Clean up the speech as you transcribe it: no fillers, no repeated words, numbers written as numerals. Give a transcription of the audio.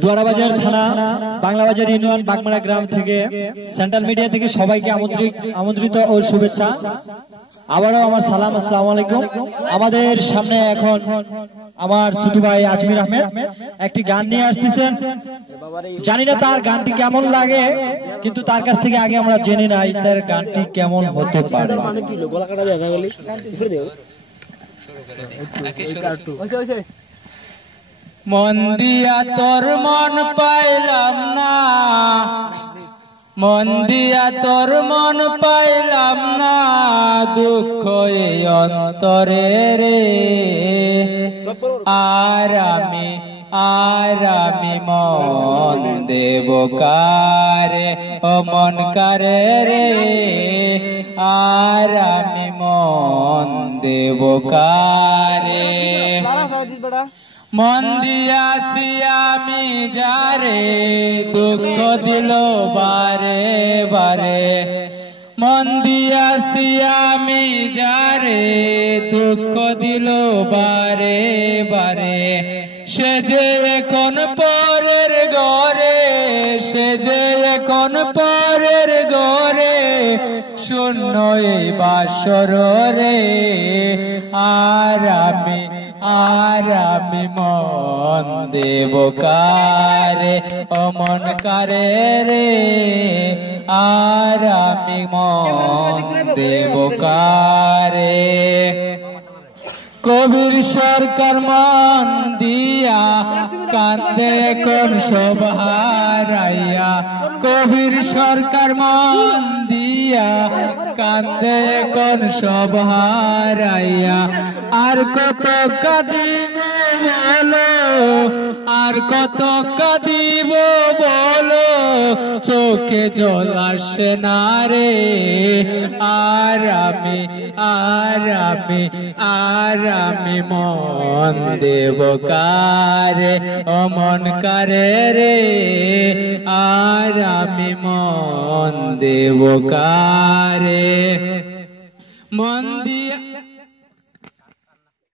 দুয়ারাবাজার থানা বাংলাবাজার ইউনিয়ন বাগমারা গ্রাম থেকে central media থেকে সবাইকে আমন্ত্রিত ও শুভেচ্ছা। আবারও আমার সালাম, আসসালামু আলাইকুম। আমাদের সামনে এখন আমার ছোট ভাই আজমির আহমেদ একটি গান নিয়ে আসতেছেন। জানি না তার গানটি কেমন লাগে, কিন্তু তার কাছ থেকে আগে আমরা জেনে নাই তার গানটি কেমন হতে পারে। মন দিয়া তোর মন পাইলাম না, মন দিয়া তোর মন পাইলাম না, দুঃখ এই অন্তরে রে। আর আমি মন দেব কারে, ও মন কারে রে। আর আমি মন দেব কারে, মন দিয়াছি আমি যারে, দুঃখ দিল বারে বারে। মন দিয়াছি আমি যারে, দুঃখ দিল বারে বারে। সে যে এখন পরের ঘরে, সে যে এখন পরের ঘরে, শূন্য এই বাসর রে। আর আমি মন দেব কারে, ও মন কারে রে। আর আমি মন দেব কারে। কবির সরকার মন দিয়া কান্দে কোন সব হারাইয়া, কবির সরকার মন দিয়া কান্দে কোন সব হারাইয়া। আর কত কাঁদিব বলো, আর কত কাঁদিব বলো, চোখে জল আসে না রে। আর আমি মন দেব কারে, ও মন কারে রে। আর আমি মন দেব কারে, মন দিয়া